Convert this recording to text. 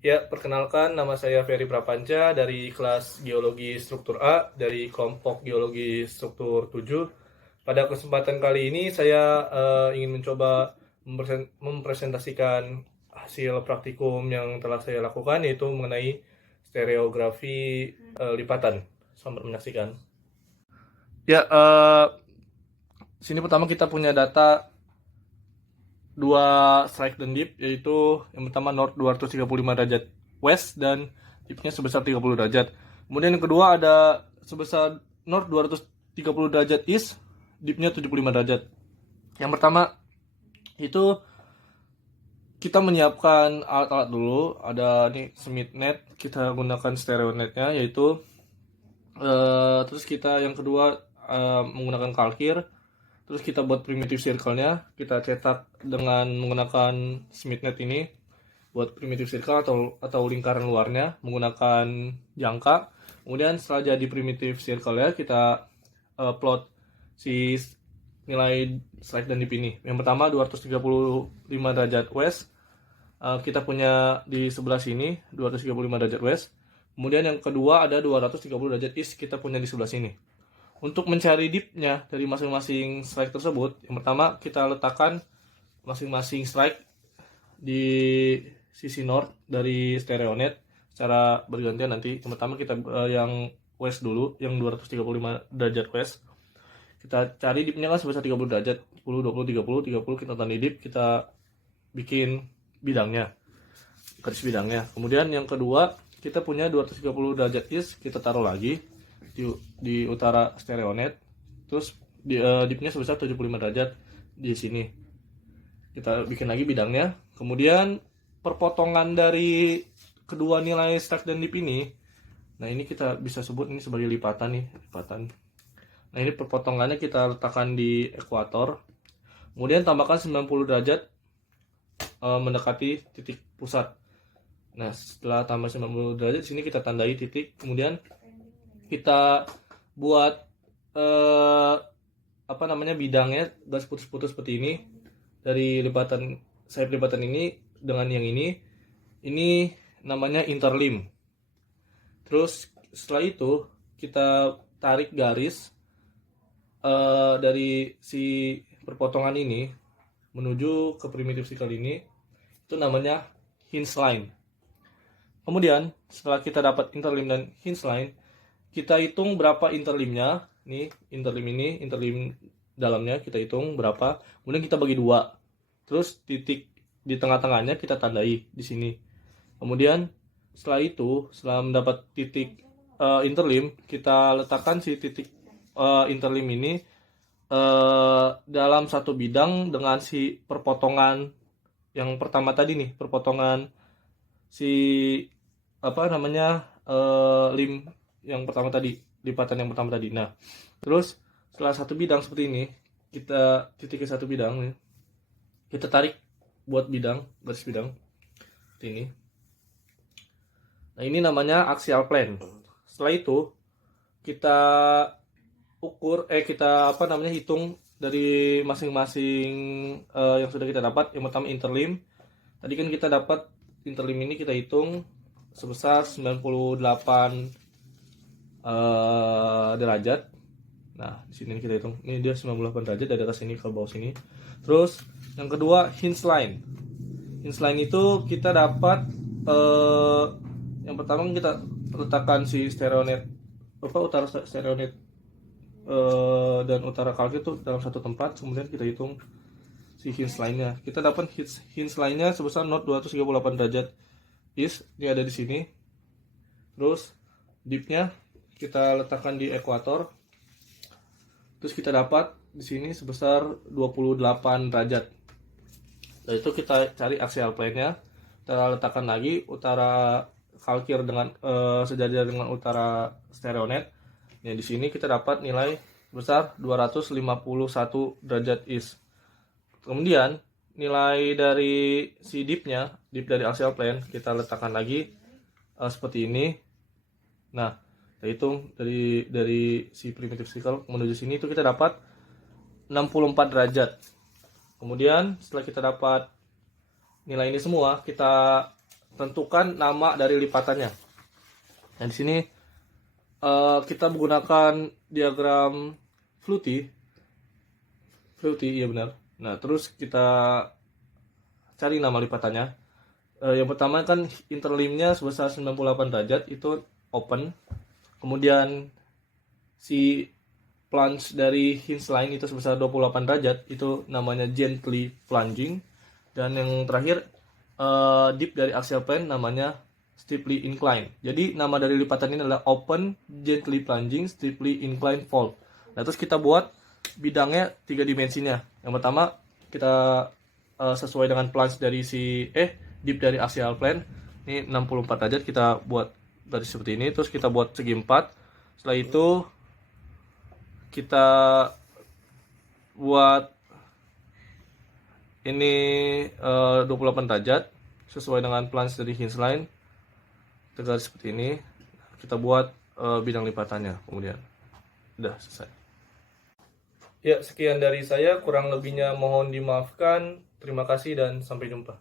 Ya, perkenalkan nama saya Ferry Prapanca dari kelas Geologi Struktur A dari kelompok Geologi Struktur 7. Pada kesempatan kali ini saya ingin mencoba mempresentasikan hasil praktikum yang telah saya lakukan, yaitu mengenai stereografi lipatan. Selamat menyaksikan. Ya, sini pertama kita punya data dua strike dan dip, yaitu yang pertama north 235 derajat west dan dipnya sebesar 30 derajat. Kemudian yang kedua ada sebesar north 230 derajat east, dipnya 75 derajat. Yang pertama itu kita menyiapkan alat-alat dulu. Ada nih Smith net, kita gunakan stereo netnya, yaitu terus kita yang kedua menggunakan kalkir. Terus kita buat primitive circle-nya, kita cetak dengan menggunakan Smith net ini buat primitive circle atau lingkaran luarnya menggunakan jangka. Kemudian setelah jadi primitive circle-nya, kita plot si nilai strike dan dip ini. Yang pertama 235 derajat west, kita punya di sebelah sini 235 derajat west. Kemudian yang kedua ada 230 derajat east, kita punya di sebelah sini. Untuk mencari dipnya dari masing-masing strike tersebut, yang pertama kita letakkan masing-masing strike di sisi north dari stereonet secara bergantian nanti. Yang pertama kita yang west dulu, yang 235 derajat west. Kita cari dipnya kan sebesar 30 derajat, 10, 20, 30, 30 kita tanda dip, kita bikin bidangnya, garis bidangnya. Kemudian yang kedua, kita punya 230 derajat east, kita taruh lagi di utara stereonet. Terus dipnya sebesar 75 derajat di sini. Kita bikin lagi bidangnya. Kemudian perpotongan dari kedua nilai strike dan dip ini, nah ini kita bisa sebut ini sebagai lipatan nih, lipatan. Nah ini perpotongannya kita letakkan di ekuator. Kemudian tambahkan 90 derajat mendekati titik pusat. Nah setelah tambah 90 derajat sini kita tandai titik. Kemudian kita buat bidangnya, gas putus-putus seperti ini dari lipatan sayap lipatan ini dengan yang ini namanya interlim. Terus setelah itu kita tarik garis dari si perpotongan ini menuju ke primitive circle ini, itu namanya hinge line. Kemudian setelah kita dapat interlim dan hinge line, kita hitung berapa interlimnya. Nih interlim dalamnya kita hitung berapa. Kemudian kita bagi dua. Terus titik di tengah-tengahnya kita tandai di sini. Kemudian setelah itu, setelah mendapat titik interlim, kita letakkan si titik interlim ini dalam satu bidang dengan si perpotongan yang pertama tadi nih, perpotongan si lim yang pertama tadi, lipatan yang pertama tadi. Nah, terus setelah satu bidang seperti ini, kita titik ke satu bidang nih, kita tarik buat bidang, garis bidang seperti ini. Nah, ini namanya axial plane. Setelah itu kita hitung dari masing-masing yang sudah kita dapat. Yang pertama interlim. Tadi kan kita dapat interlim ini, kita hitung sebesar 98 derajat. Nah, di sini kita hitung. Ini dia 98 derajat dari atas sini ke bawah sini. Terus yang kedua hinge line. Hinge line itu kita dapat yang pertama kita letakkan si stereonet utara stereonet dan utara kalkir itu dalam satu tempat. Kemudian kita hitung si hinge line-nya. Kita dapat hinge line-nya sebesar 238 derajat east. Ini ada di sini. Terus dipnya kita letakkan di ekuator. Terus kita dapat di sini sebesar 28 derajat. Nah, itu kita cari axial plane-nya. Kita letakkan lagi utara kalkir dengan sejajar dengan utara stereonet. Nah, di sini kita dapat nilai sebesar 251 derajat east. Kemudian nilai dari si dip dari axial plane kita letakkan lagi seperti ini. Nah, kita hitung dari si primitive circle menuju sini itu kita dapat 64 derajat. Kemudian setelah kita dapat nilai ini semua, kita tentukan nama dari lipatannya. Nah, di sini kita menggunakan diagram Fluty, iya benar. Nah, terus kita cari nama lipatannya. Yang pertama kan interlimnya sebesar 98 derajat, itu open. Kemudian si plunge dari hinge line itu sebesar 28 derajat, itu namanya gently plunging. Dan yang terakhir, dip dari axial plane namanya steeply inclined. Jadi nama dari lipatan ini adalah open, gently plunging, steeply inclined fold. Nah, terus kita buat bidangnya 3 dimensinya. Yang pertama kita sesuai dengan plunge dari dip dari axial plane. Ini 64 derajat, kita buat dari seperti ini. Terus kita buat segi 4. Setelah itu kita buat ini 28 derajat sesuai dengan plunge dari hinge line. Tegar seperti ini. Kita buat bidang lipatannya kemudian. Udah selesai. Ya, sekian dari saya. Kurang lebihnya mohon dimaafkan. Terima kasih dan sampai jumpa.